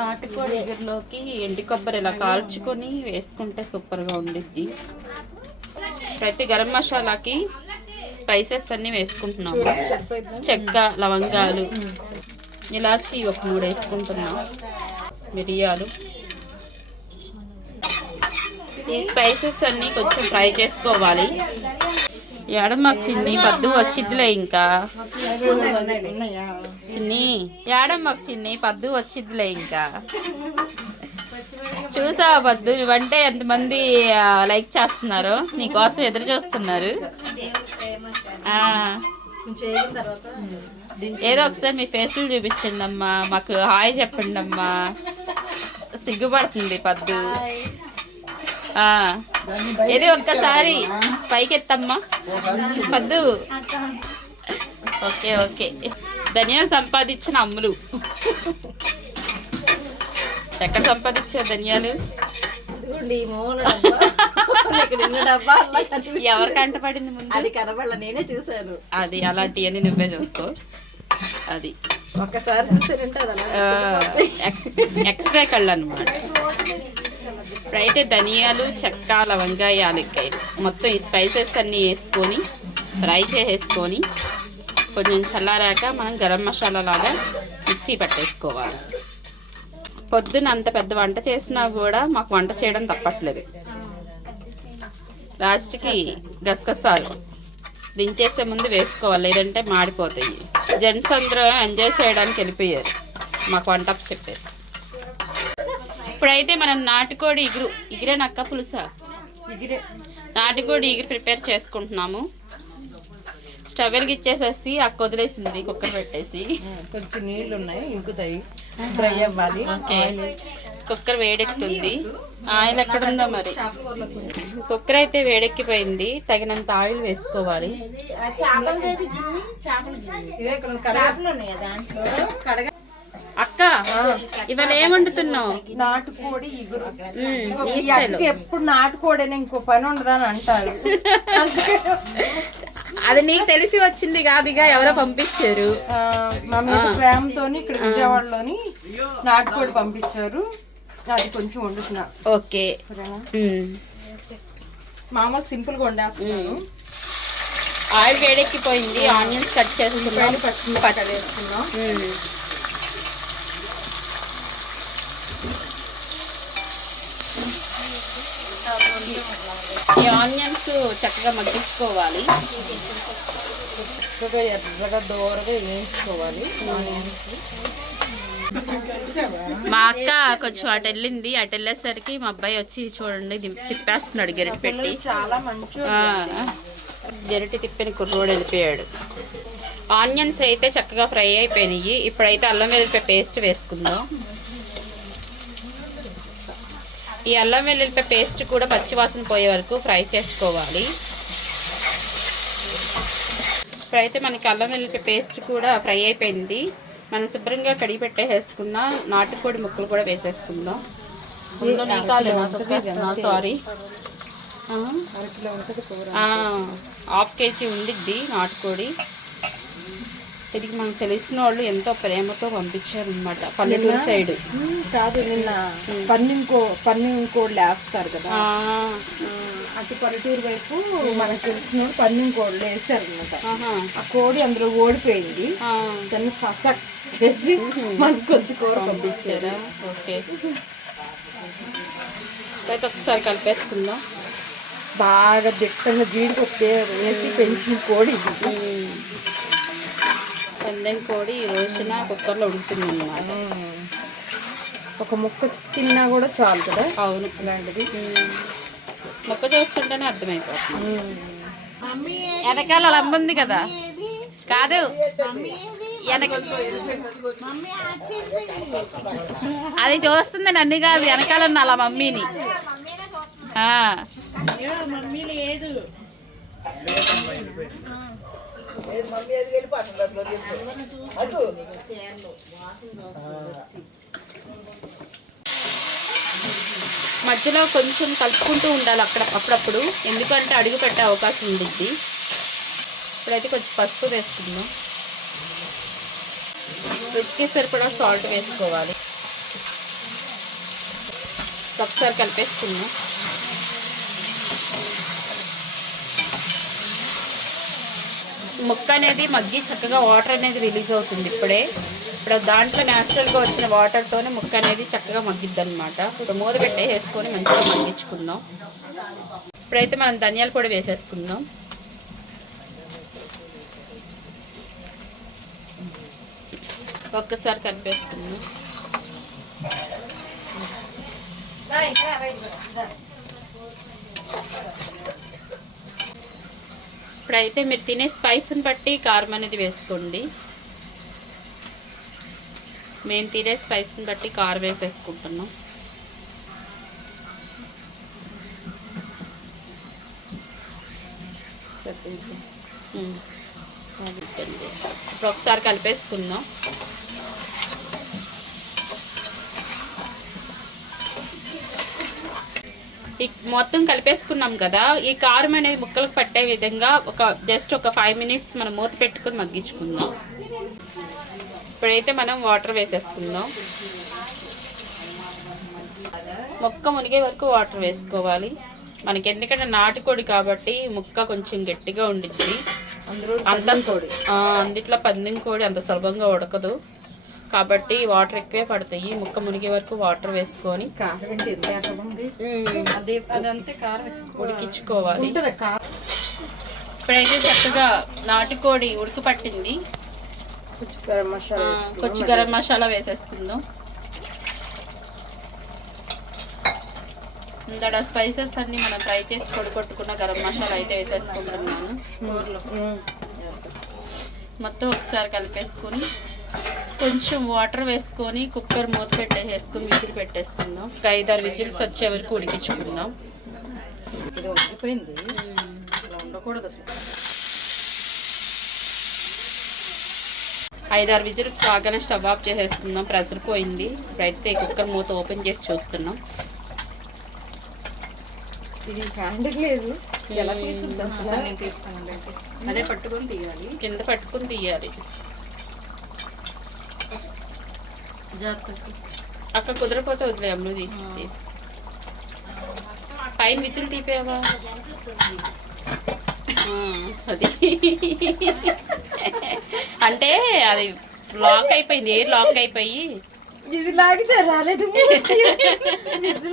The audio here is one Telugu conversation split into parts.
నాటుకోడి ఇగురులోకి ఎండు కొబ్బరి ఇలా కాల్చుకొని వేసుకుంటే సూపర్గా ఉండిద్ది. ఇప్పుడైతే గరం మసాలాకి స్పైసెస్ అన్నీ వేసుకుంటున్నాము. చెక్క, లవంగాలు, ఇలాచి ఒక 3 వేసుకుంటున్నాం, మిరియాలు. ఈ స్పైసెస్ అన్నీ కొంచెం ఫ్రై చేసుకోవాలి. ఏడమ్మకు చిన్ని పద్దు వచ్చిద్దిలే. ఇంకా చిన్ని ఏడమ్మకు చిన్ని పద్దు వచ్చిద్దిలే. ఇంకా చూసావా పద్దు, నువ్వంటే ఎంతమంది లైక్ చేస్తున్నారు, నీకోసం ఎదురు చూస్తున్నారు. ఏదో ఒకసారి మీ ఫేసులు చూపించండి అమ్మా, మాకు హాయ్ చెప్పండి అమ్మా. సిగ్గుపడుతుంది పద్దు. ఏది ఒక్కసారి పైకెత్తమ్మా పద్దు. Okay okay. ధనియాలు సంపాదించిన అమ్ములు. ఎక్కడ సంపాదించారు ధనియాలు? ఎవరు కంటపడింది ముందు? అది కనబడ, నేనే చూసాను. అది అలాంటివన్నీ నువ్వే చూస్తావు. అది ఒక్కసారి చూసానంటే ఎక్స్ట్రా కళ్ళు అనమాట. ఇప్పుడైతే ధనియాలు, చెక్క, లవంగా, యాలక్కాయలు మొత్తం ఈ స్పైసెస్ అన్నీ వేసుకొని ఫ్రై చేసేసుకొని కొంచెం చల్లారాక మనం గరం మసాలా లాగా మిక్సీ పట్టేసుకోవాలి. పొద్దున అంత పెద్ద వంట చేసినా కూడా మాకు వంట చేయడం తప్పట్లేదు. లాస్ట్కి గసగసాలు దించేసే ముందు వేసుకోవాలి, లేదంటే మాడిపోతాయి. జెంట్స్ అందరూ ఎంజాయ్ చేయడానికి వెళ్ళిపోయారు మాకు వంట చెప్పేసి. ఇప్పుడైతే మనం నాటుకోడి ఇగురే నక్క పులుసా నాటుకోడి ఇగురు ప్రిపేర్ చేసుకుంటున్నాము. స్టవ్ వెలిగిచ్చేసేసి అక్క వదిలేసింది కుక్కర్ పెట్టేసి. కొంచెం నీళ్ళు ఉన్నాయి, ఇంకుతాయి, డ్రై అవ్వాలి. ఓకే, కుక్కర్ వేడెక్కుతుంది. ఆయిల్ ఎక్కడుందో మరి. కుక్కర్ అయితే వేడెక్కిపోయింది, తగినంత ఆయిల్ వేసుకోవాలి. అక్క ఇవాళ ఏం వండుతున్నావు? నాటుకోడి ఇగురు. ఎప్పుడు నాటుకోడైనా ఇంకో పని ఉండదని అంటారు. అది నీకు తెలిసి వచ్చింది కాదుగా, ఎవరో పంపించారు. మా మీద ప్రేమతో ఇక్కడ విజయవాడలోని నాటుకోడి పంపించారు, అది కొంచెం వండుతున్నా. ఓకే, మామూలు సింపుల్ గా వండేస్తున్నాను. ఆయిల్ వేడెక్కిపోయింది, ఆనియన్స్ కట్ చేసుకున్నాం, పచ్చడి వేసుకున్నాం. ఈ ఆనియన్స్ చక్కగా మగ్గించుకోవాలి, చక్కగా ఎర్రగా దూరగా వేయించుకోవాలి. మా అక్క కొంచెం అటు వెళ్ళింది, అటు వెళ్ళేసరికి మా అబ్బాయి వచ్చి చూడండి తిప్పేస్తున్నాడు గెరిటి పెట్టి. చాలా మంచి గెరిటి తిప్పిన కుర్రోడు వెళ్ళిపోయాడు. ఆనియన్స్ అయితే చక్కగా ఫ్రై అయిపోయినాయి. ఇప్పుడైతే అల్లం వెల్లుల్లిపాయ పేస్ట్ వేసుకుందాం. ఈ అల్లం వెల్లుల్లిపాయ పేస్ట్ కూడా పచ్చివాసన పోయే వరకు ఫ్రై చేసుకోవాలి. ఇప్పుడైతే మనకి అల్లం వెల్లుల్లిపాయ పేస్ట్ కూడా ఫ్రై అయిపోయింది. మనం శుభ్రంగా కడిగి పెట్టేసుకున్న నాటుకోడి ముక్కలు కూడా వేసేసుకుందాం. సారీ, 1/2 కేజీ ఉండిద్ది నాటుకోడి. ఇది మనకు తెలిసిన వాళ్ళు ఎంతో ప్రేమతో పంపించారు అనమాట, పల్లెటూరు సైడ్. కాదు, నిన్న పన్నింగ్ కోళ్ళు వేస్తారు కదా, అటు పల్లెటూరు వైపు మనకు తెలిసిన పన్నింగ్ కోళ్ళు వేస్తారు అనమాట. ఆ కోడి అందులో ఓడిపోయింది, దాన్ని ఫసక్ చేసి మనకు కొంచెం కూర పంపించారా. ఓకే, అయితే ఒకసారి కలిపేసుకుందాం. బాగా దిట్టంగా జీడిపప్పు వేసి పెంచిన కోడి ఇది. పందెం కోడి ఈ రోజున కుక్కర్లో ఉడుకుతుంది అన్నమాట. ఒక ముక్క తిన్నా కూడా చాలు కదా. అవును, అలాంటిది ముక్క చూస్తుంటేనే అర్థమైపోతుంది. వెనకాల అలా ఉంది కదా, కాదు అది చూస్తుంది నన్ను కాదు, వెనకాల ఉన్న అలా మమ్మీని. మధ్యలో కొంచెం కలుపుకుంటూ ఉండాలి అప్పుడప్పుడు, ఎందుకంటే అడుగు పెట్టే అవకాశం ఉండిద్ది. ఇప్పుడైతే కొంచెం పసుపు వేసుకుందాం. రుచికి సరిపడా సాల్ట్ వేసుకోవాలి. ఒకసారి కలిపేసుకుందాం. ముక్క అనేది మగ్గి చక్కగా వాటర్ అనేది రిలీజ్ అవుతుంది. ఇప్పుడు దాంట్లో న్యాచురల్గా వచ్చిన వాటర్తోనే ముక్క అనేది చక్కగా మగ్గిద్ది అనమాట. ఇప్పుడు మూత పెట్టేసుకొని మంచిగా మగ్గించుకుందాం. ఇప్పుడైతే మనం ధనియాల పొడి వేసేసుకుందాం. ఒక్కసారి కలిపేసుకుందాం. ఇప్పుడైతే మీరు తినే స్పైస్ని బట్టి కారం అనేది వేసుకోండి. మేము తినే స్పైస్ని బట్టి కారం వేసేసుకుంటున్నాం. ఇప్పుడు ఒకసారి కలిపేసుకుందాం. మొత్తం కలిపేసుకున్నాం కదా, ఈ కారం అనేది ముక్కలకు పట్టే విధంగా జస్ట్ ఒక 5 మినిట్స్ మనం మూత పెట్టుకొని మగ్గించుకుందాం. ఇప్పుడైతే మనం వాటర్ వేసేసుకుందాం. ముక్క మునిగే వరకు వాటర్ వేసుకోవాలి మనకి, ఎందుకంటే నాటుకోడి కాబట్టి ముక్క కొంచెం గట్టిగా ఉండిద్ది. అందుట్లో పందెం కోడి అంత సులభంగా ఉడకదు కాబట్టి వాటర్ ఎక్కువే పడతాయి. ముక్క మునిగే వరకు వాటర్ వేసుకొని ఉడికించుకోవాలి. ఇప్పుడైతే చక్కగా నాటుకోడి ఉడికి పట్టింది. కొంచెం గరం మసాలా వేసేసుకుందాం. ఇందాక స్పైసెస్ అన్ని మనం ఫ్రై చేసి పొడి కొట్టుకున్న గరం మసాలా అయితే వేసేసుకుంటున్నాను. మొత్తం ఒకసారి కలిపేసుకొని కొంచెం వాటర్ వేసుకొని కుక్కర్ మూత పెట్టేసుకొని విజిల్ పెట్టేసుకుందాం. 5-6 విజిల్స్ వచ్చే వరకు ఉడికించుకుందాం. 5-6 విజిల్స్ బాగానే స్టవ్ ఆఫ్ చేసేసుకుందాం. ప్రెషర్ పోయింది. ఇప్పుడైతే కుక్కర్ మూత ఓపెన్ చేసి చూస్తున్నాం. ఇది హ్యాండిల్ లేదు, ఎలా అదే పట్టుకొని తీయాలి, కింద పట్టుకొని తీయాలి. అక్క కుదరపోతే వదిలే అమ్ములు తీసి పైన విజిల్ తీపేవా అది అంటే అది లాక్ అయిపోయింది, ఎయిర్ లాక్ అయిపోయి ఇది లాగితే రాలేదు.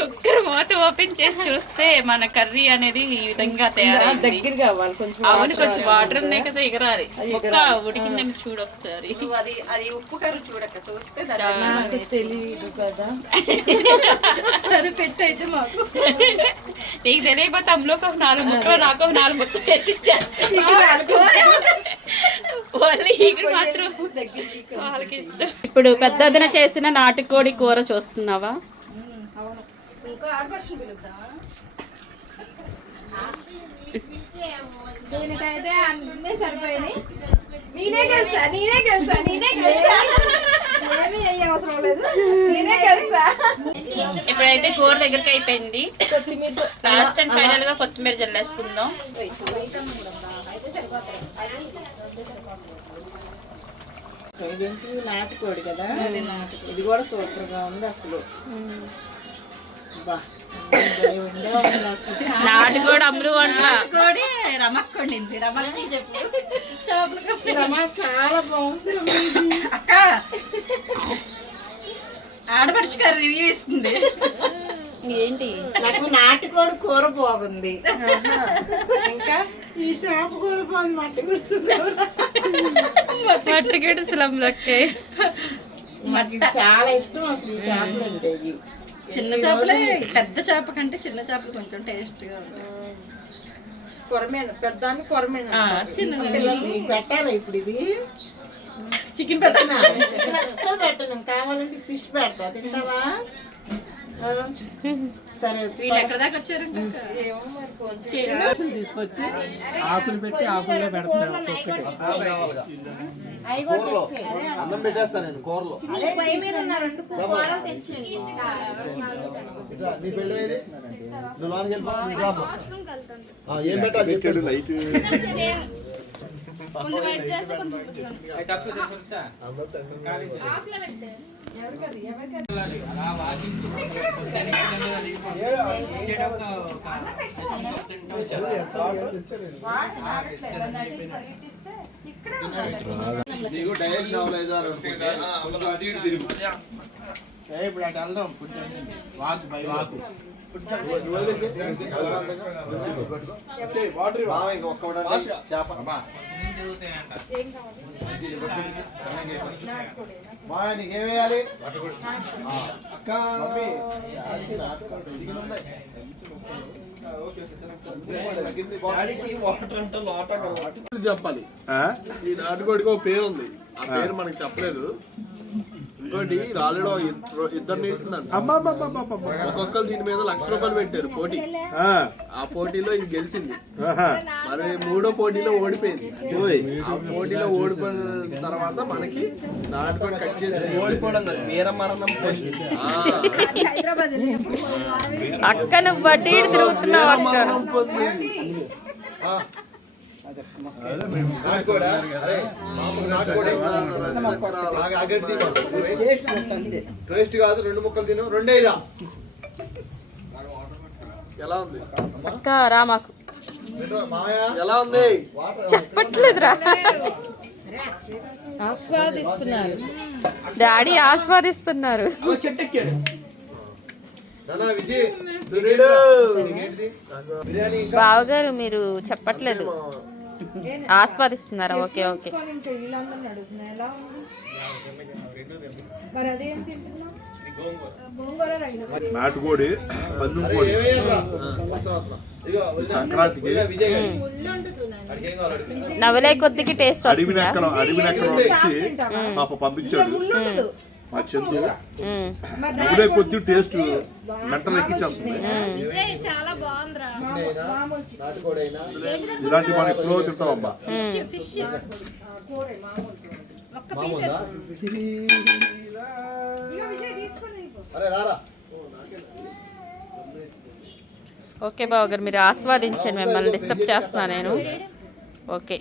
కుక్కర్ మూత ఓపెన్ చేసి చూస్తే మన కర్రీ అనేది ఈ విధంగా తయారు దగ్గర కావాలి. కొంచెం అవును, కొంచెం వాటర్ ఉన్నాయి కదా, ఎగరాలి. ముక్క ఉడికిందేమి చూడు ఒకసారి. అది ఉప్పు కర్రీ చూడక చూస్తే తెలియదు కదా. సరే పెట్టయితే మాకు నీకు తెలియకపోతే అమ్మలో ఒక 4 ముక్కలు, నాకు 4 ముక్కలు తెచ్చిచ్చాను. ఇప్పుడు పెద్దదిన చేసిన నాటుకోడి కూర చూస్తున్నావా? దీనికైతే అన్నీ సరిపోయినాయి. నేనే గెలుసా ఏమీ అయ్యే అవసరం లేదు, నేనే గెలుసా. ఇప్పుడైతే కూర దగ్గరికి అయిపోయింది. లాస్ట్ అండ్ ఫైనల్ గా కొత్తిమీర జల్లేసుకుందాం. నాటుకోడి కదా, ఇది కూడా సూపర్ గా ఉంది అసలు. నాటుకోడి అమ్ములు నాటుకోడి రమక్ వండింది. రమక్ చెప్పు. చాలా బాగుంది అక్క. ఆడపడుచుగా రివ్యూ ఇస్తుంది. ఏంటి? నాకు నాటుకోడి కూర బాగుంది. ఇంకా ఈ చేప కూర బాగుంది. మట్టి గుడిసెలంలోకి చాలా ఇష్టం అసలు. ఈ చేపలు అంటే చిన్న చేపలే, పెద్ద చేప కంటే చిన్న చేపలు కొంచెం టేస్ట్ గా ఉంటాయి. కొరమేను పెద్దాన్ని కొరమేను చిన్న పెట్టాలి. ఇప్పుడు ఇది చికెన్ పెట్టాను, పెట్టను. కావాలంటే ఫిష్ పెడతా, తింటావా? సరే. వీళ్ళు ఎక్కడ దాకా వచ్చారు? తీసుకొచ్చి ఆకులు పెట్టి ఆకుల్లో పెడతాను. అన్నం పెట్టేస్తాను నేను కూరలో. నీ పెళ్ళి ఏది? నువ్వు లోనికి వెళ్ళిపో. ఏం పెట్టాలి? నీకు డైరెక్ట్ అవ్వలేదు అనుకుంటే కొంచెం అటు ఇటు తిరుగు. ఇప్పుడు అటు వెళ్దాం కొంచెం వాక్ బై వాక్. నువ్వు వదిలేసి. మామ ఇంక ఒక్క వడండి. చేప మా నీకేం వేయాలి? చెప్పాలి. ఈ నాటుకోడికి ఒక పేరు ఉంది, ఆ పేరు మనకి చెప్పలేదు. ఇంకోటి రాలేడో ఇద్దరిని ఇస్తుందంట. ఒక్కొక్కరు దీని మీద ₹1,00,000 పెట్టారు పోటీ. ఆ పోటీలో ఇది గెలిచింది. మరి 3వ పోటీలో ఓడిపోయింది. ఆ పోటీలో ఓడిపోయిన తర్వాత మనకి నాటుకోడి కట్ చేసి ఓడిపోవడం కాదు, వీరమరణం పొందింది. అక్క నువ్వు వడ్డీ తిరుగుతున్నావు అక్క. పొందింది. నాటుకోడా? అరే మామూలు నాటుకోడే. టేస్ట్ కాదు, 2 ముక్కలు తిను, 2 అయిరా. ఎలా ఉంది అక్క రా మాకు మామయ్య ఎలా ఉంది చెప్పట్లేదురా. ఆస్వాదిస్తున్నారు. డాడీ ఆస్వాదిస్తున్నారు. చెట్టెక్కాడు. నానా విజయ్ సూర్యుడు నీకేంటిది? బిర్యానీ ఇంకా బావగారు మీరు చెప్పట్లేదు, ఆస్వాదిస్తున్నారా? Okay okay. ఇంకా వీళ్ళందరిని అడుగుతున్నా ఎలా ఉంది మరి అదేం తింటున్నావు? గోంగూర రైలు. నాటుకోడి పందెం అరే కోడి ఏమయ్యారా? వస్తున్నా, వస్తున్నా. ఇదిగో సంక్రాంతికి విజయ్ గారి అడిగి ఏం కావాలి అడిగి. నవలే కొద్దికి టేస్ట్ అడవి వస్తుందా? నెక్కలు వచ్చి పాప పంపించాడు మా చందు. నవ్వులే కొద్ది టేస్ట్ మెంటల్ ఎక్కించేస్తుంది. నాటుకోడైనా ఇలాంటి మనం ఎప్పుడో తింటాం అమ్మా. మామూలా? అరే రారా. ఓకే బావగారు మీరు ఆస్వాదించండి, మిమ్మల్ని డిస్టర్బ్ చేస్తున్నా నేను. ఓకే.